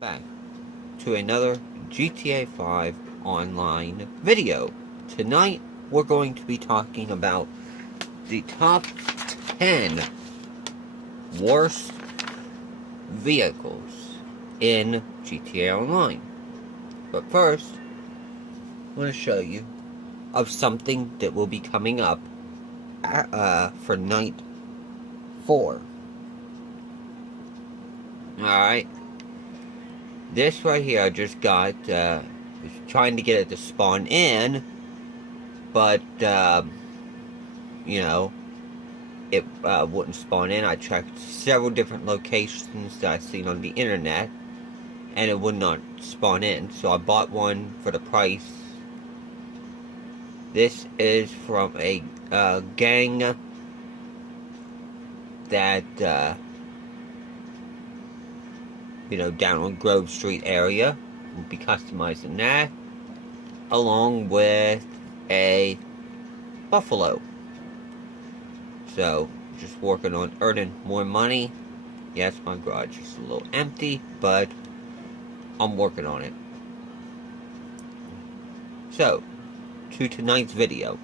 Back to another GTA 5 online video. Tonight we're going to be talking about the top 10 worst vehicles in GTA Online. But first, I want to show you of something that will be coming up for night 4. Alright. This right here I just got, was trying to get it to spawn in, but, it wouldn't spawn in. I checked several different locations that I've seen on the internet, and it would not spawn in, so I bought one for the price. This is from a gang that, down on Grove Street area. We'll be customizing that, along with a Buffalo. So, just working on earning more money. Yes, my garage is a little empty, but I'm working on it. So, to tonight's video.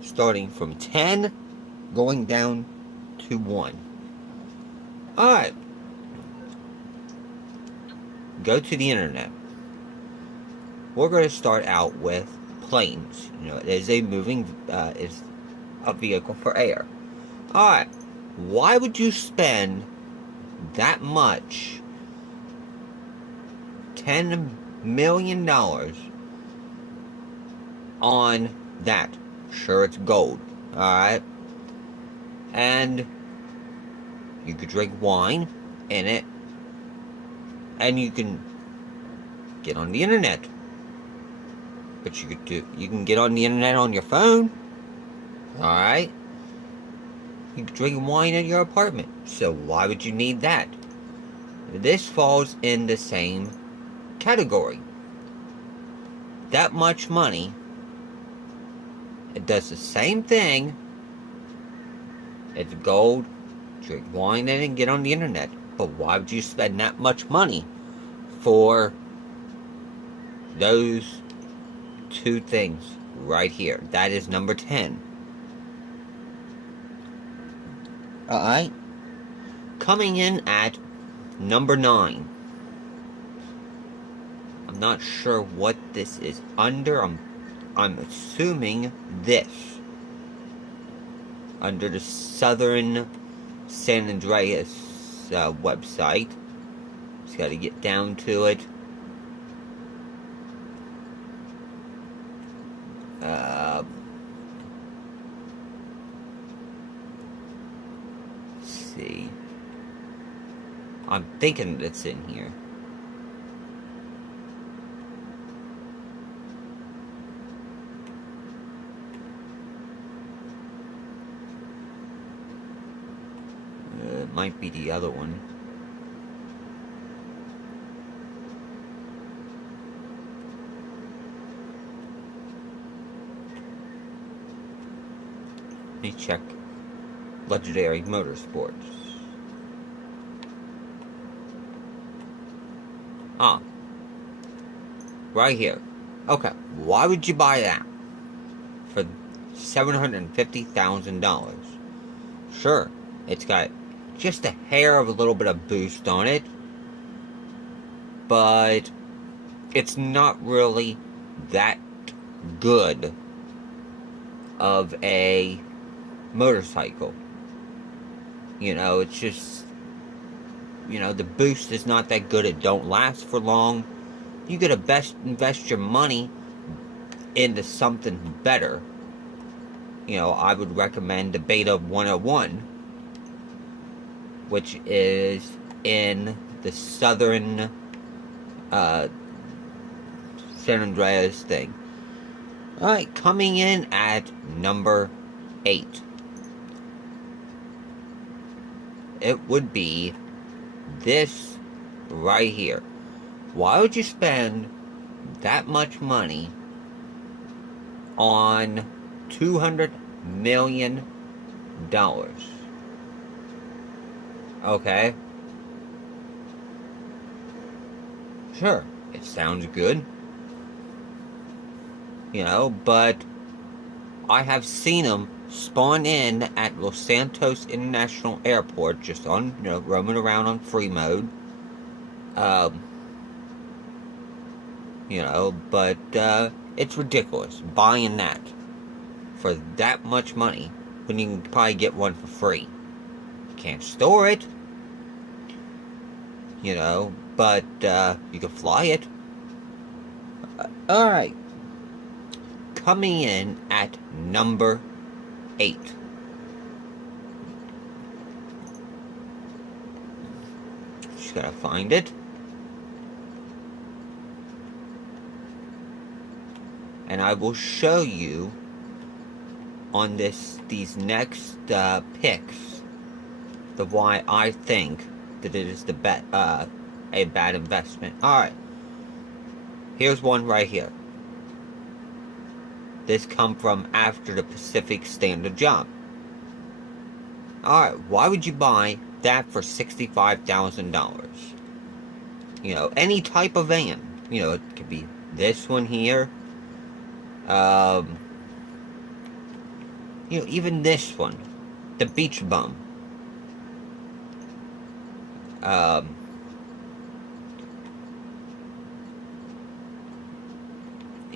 Starting from 10, going down to 1. Alright. Go to the internet. We're going to start out with planes. It is a moving, is a vehicle for air. Alright. Why would you spend that much, $10 million, on that? Sure, it's gold. Alright. And you could drink wine in it, and you can get on the internet. But you can get on the internet on your phone. Alright? You can drink wine in your apartment. So why would you need that? This falls in the same category. That much money, it does the same thing. It's gold, drink wine in it, and get on the internet. But why would you spend that much money for those two things right here? That is number 10. Alright. Coming in at number 9. I'm not sure what this is under. I'm assuming this. Under the Southern San Andreas website. Just gotta get down to it. Let's see. I'm thinking it's in here. It might be the other one. Let me check. Legendary Motorsports. Right here. Okay, why would you buy that for $750,000? Sure, it's got just a hair of a little bit of boost on it, but it's not really that good of a motorcycle. It's just, the boost is not that good. It don't last for long. You gotta invest your money into something better. I would recommend the Beta 101, which is in the Southern San Andreas thing. Alright, coming in at number 8. It would be this right here. Why would you spend that much money on $200 million? Okay. Sure. It sounds good. But I have seen them spawn in at Los Santos International Airport, just on, roaming around on free mode. Um, but it's ridiculous buying that for that much money when you can probably get one for free. You can't store it, but you can fly it. Alright. Coming in at number 8. Just gotta find it. And I will show you on these next picks the why I think that it is a bad investment. Alright. Here's one right here. This come from after the Pacific Standard job. Alright, why would you buy that for $65,000? Any type of van. It could be this one here. Even this one. The Beach Bum.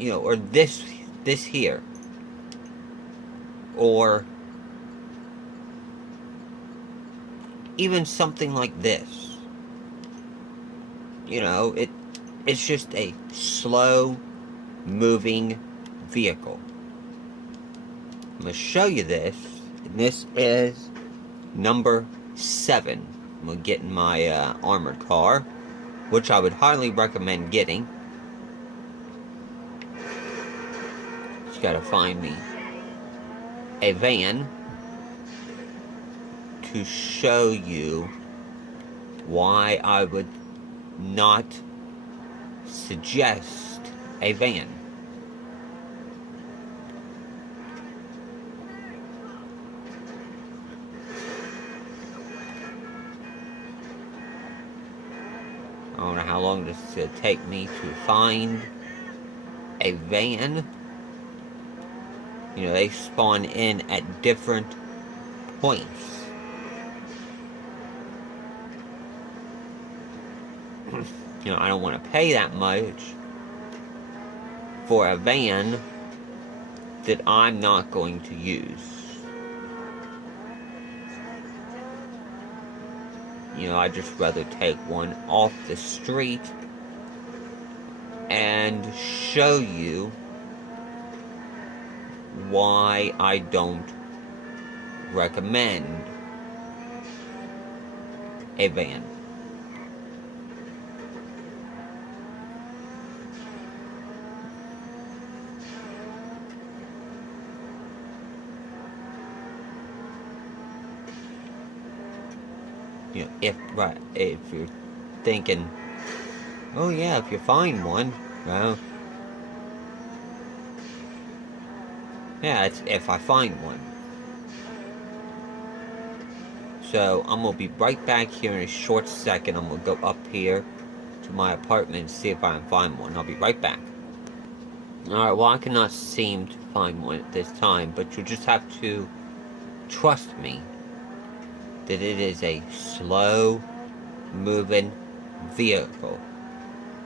Or this here. Or even something like this. It's just a slow moving vehicle. I'm going to show you this, and this is number 7. I'm going to get in my armored car, which I would highly recommend getting. Just got to find me a van to show you why I would not suggest a van. I don't know how long this is going to take me to find a van. They spawn in at different points. I don't want to pay that much for a van that I'm not going to use. I'd just rather take one off the street and show you why I don't recommend a van. If you're thinking, oh yeah, if you find one, well, yeah, it's if I find one. So I'm gonna be right back here in a short second. I'm gonna go up here to my apartment and see if I can find one. I'll be right back. Alright, well, I cannot seem to find one at this time, but you'll just have to trust me that it is a slow moving vehicle.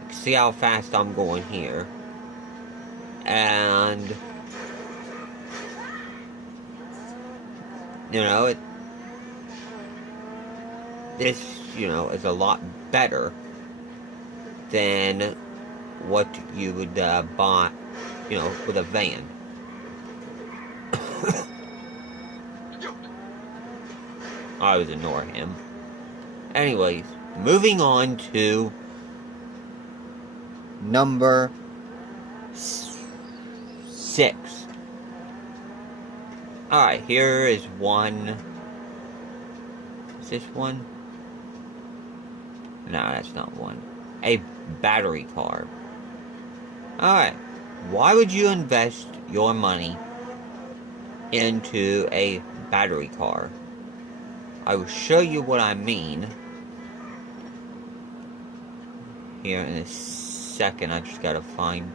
You can see how fast I'm going here. And this is a lot better than what you would buy, with a van. I always ignore him. Anyways, moving on to number 6. Alright, here is one. Is this one? No, that's not one. A battery car. Alright, why would you invest your money into a battery car? I will show you what I mean here in a second. I just gotta find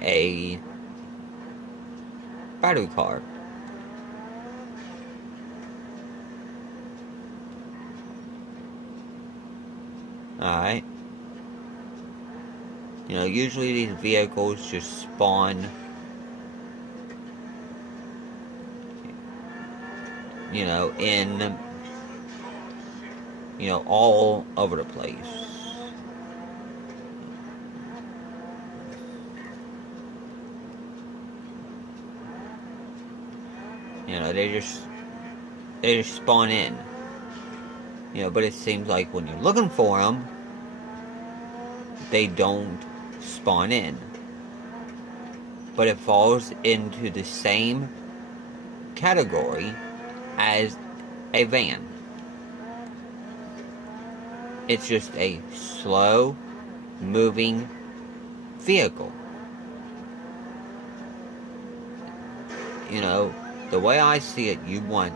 a battery car. Alright. You know, usually these vehicles just spawn, you know, in, you know, all over the place. You know, they just spawn in. You know, but it seems like when you're looking for them, they don't spawn in. But it falls into the same category as a van. It's just a slow moving vehicle. You know, the way I see it, you want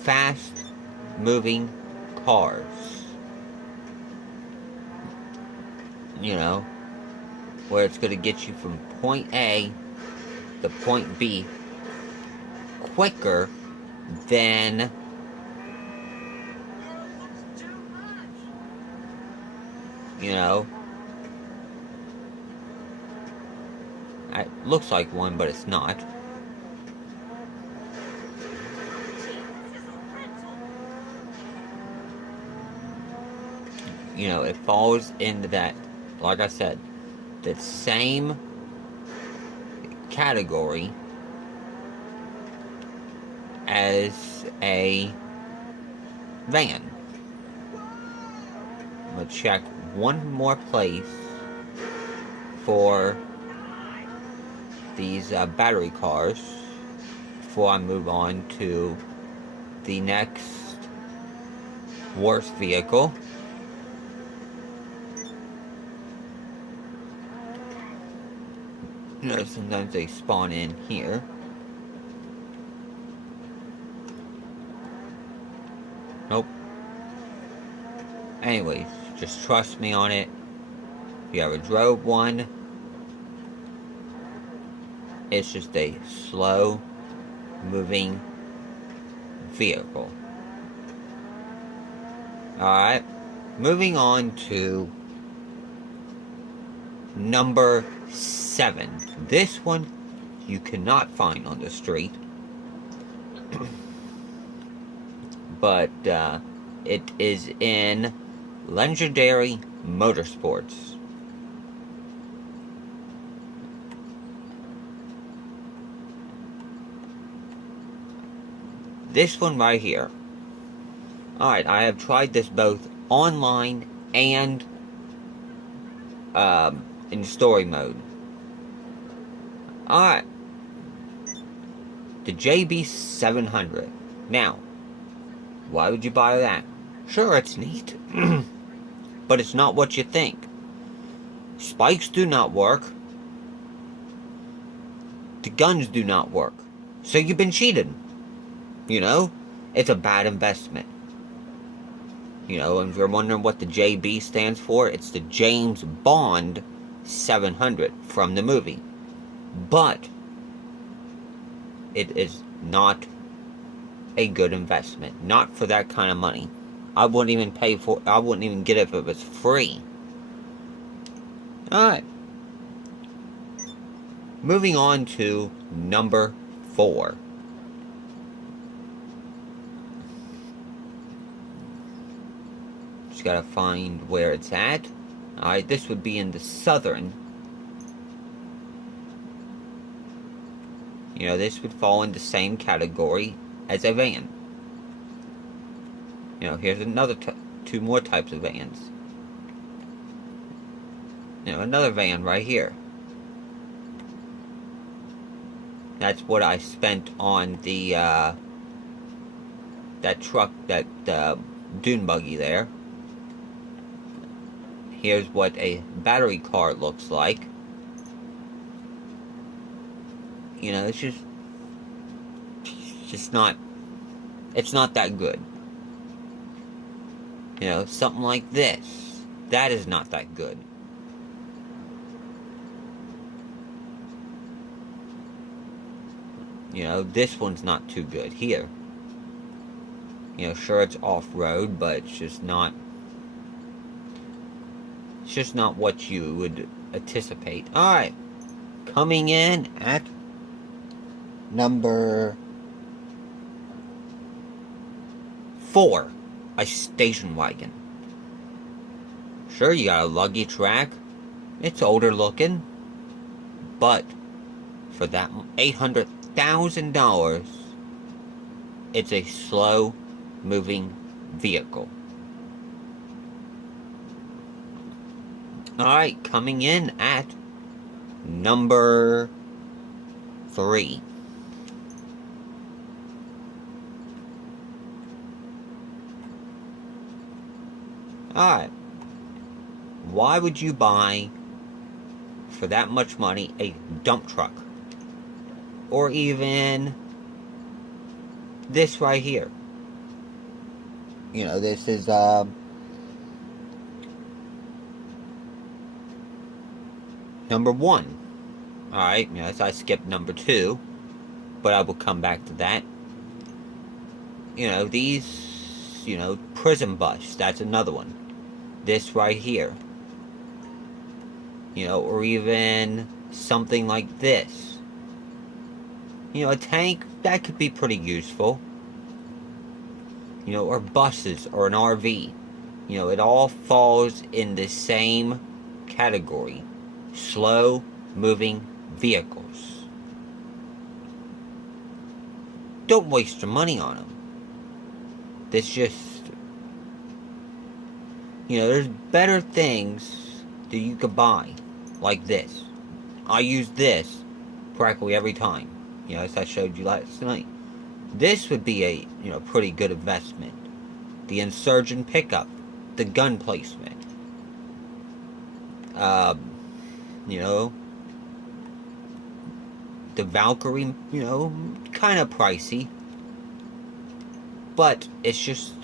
fast moving cars. You know, where it's going to get you from point A to point B quicker than you know, it looks like one, but it's not. You know, it falls into that, like I said, that same category as a van. I'm going to check one more place for these battery cars before I move on to the next worst vehicle. You know, sometimes they spawn in here. Nope. Anyways, just trust me on it. If you ever drove one, it's just a slow moving vehicle. Alright, moving on to number 7. This one you cannot find on the street. But it is in Legendary Motorsports. This one right here. Alright, I have tried this both online and in story mode. Alright. The JB700. Now, why would you buy that? Sure, it's neat. But it's not what you think. Spikes do not work. The guns do not work. So you've been cheated. You know? It's a bad investment. You know, and if you're wondering what the JB stands for, it's the James Bond 700 from the movie. But it is not a good investment. Not for that kind of money. I wouldn't even pay for it. I wouldn't even get it if it was free. Alright. Moving on to number 4. Just gotta find where it's at. Alright, this would be in the southern. You know, this would fall in the same category as a van. You know, here's another two more types of vans. You know, another van right here. That's what I spent on the that truck, that dune buggy there. Here's what a battery car looks like. You know, it's just not It's not that good. You know, something like this. That is not that good. You know, this one's not too good. Here. You know, sure it's off-road, but it's just not... It's just not what you would anticipate. Alright. Coming in at number 4. A station wagon. Sure, you got a luggage rack. It's older looking. But for that $800,000, it's a slow moving vehicle. Alright, coming in at number 3. Alright. Why would you buy, for that much money, a dump truck? Or even this right here. You know, this is, number 1. Alright, yes, I skipped number 2. But I will come back to that. You know, these, you know, prison bus, that's another one. This right here. You know, or even something like this. You know, a tank, that could be pretty useful. You know, or buses, or an RV. You know, it all falls in the same category. Slow moving vehicles. Don't waste your money on them. This just... You know, there's better things that you could buy. Like this. I use this practically every time. You know, as I showed you last night. This would be a, you know, pretty good investment. The Insurgent pickup. The gun placement. You know, the Valkyrie, you know, kind of pricey. But it's just,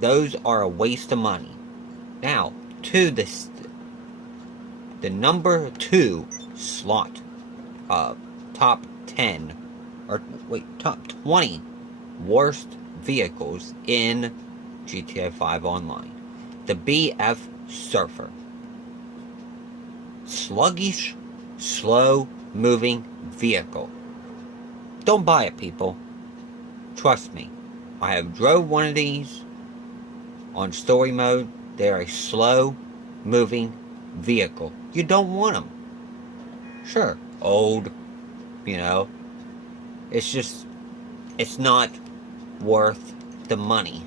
those are a waste of money. Now, to this, the number 2 slot, top 10, or wait, top 20 worst vehicles in GTA 5 Online. The BF Surfer. Sluggish, slow-moving vehicle. Don't buy it, people. Trust me. I have drove one of these on story mode. They're a slow-moving vehicle. You don't want them. Sure, old, you know. It's just, it's not worth the money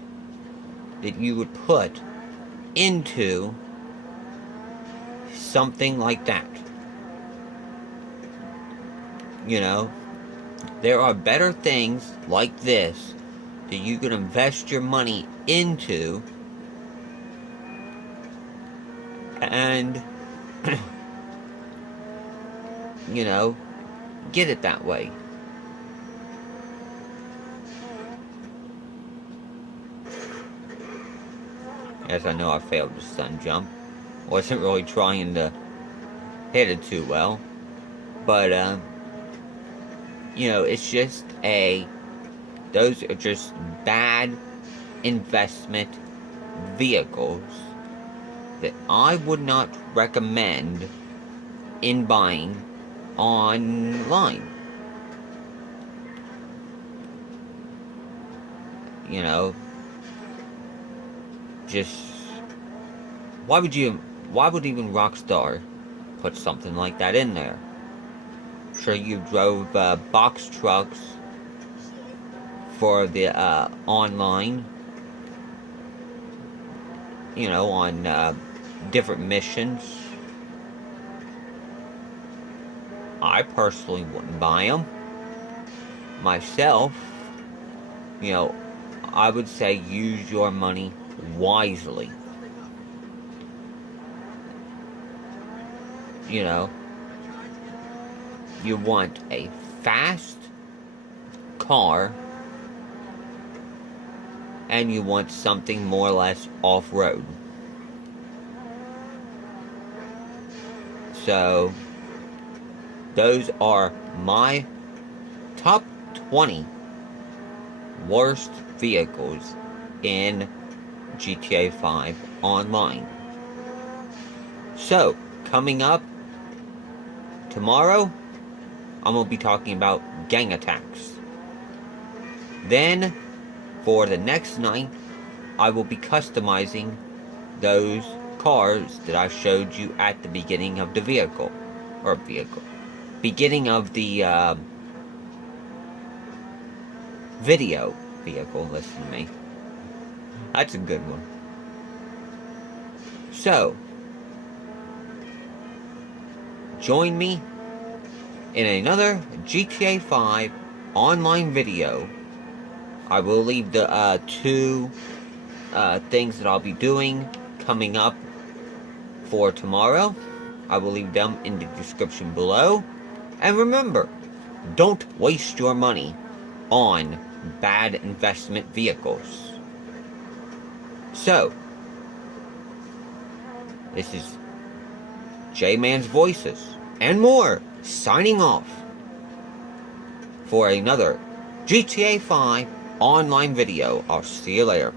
that you would put into something like that. You know, there are better things like this that you can invest your money into and you know, get it that way. As I know, I failed the stun jump. Wasn't really trying to hit it too well. But, you know, it's just those are just bad investment vehicles that I would not recommend in buying online. You know, just, why would even Rockstar put something like that in there? Sure, you drove box trucks for the online, you know, on different missions. I personally wouldn't buy them myself. You know, I would say use your money wisely. You know, you want a fast car and you want something more or less off-road. So, those are my top 20 worst vehicles in GTA 5 Online. So, coming up tomorrow, I'm going to be talking about gang attacks. Then, for the next night, I will be customizing those cars that I showed you at the beginning of the beginning of the vehicle, listen to me. That's a good one. So, join me in another GTA 5 online video. I will leave the two things that I'll be doing coming up for tomorrow. I will leave them in the description below. And remember, don't waste your money on bad investment vehicles. So, this is J-Man's Voices and more signing off for another GTA 5 online video. I'll see you later.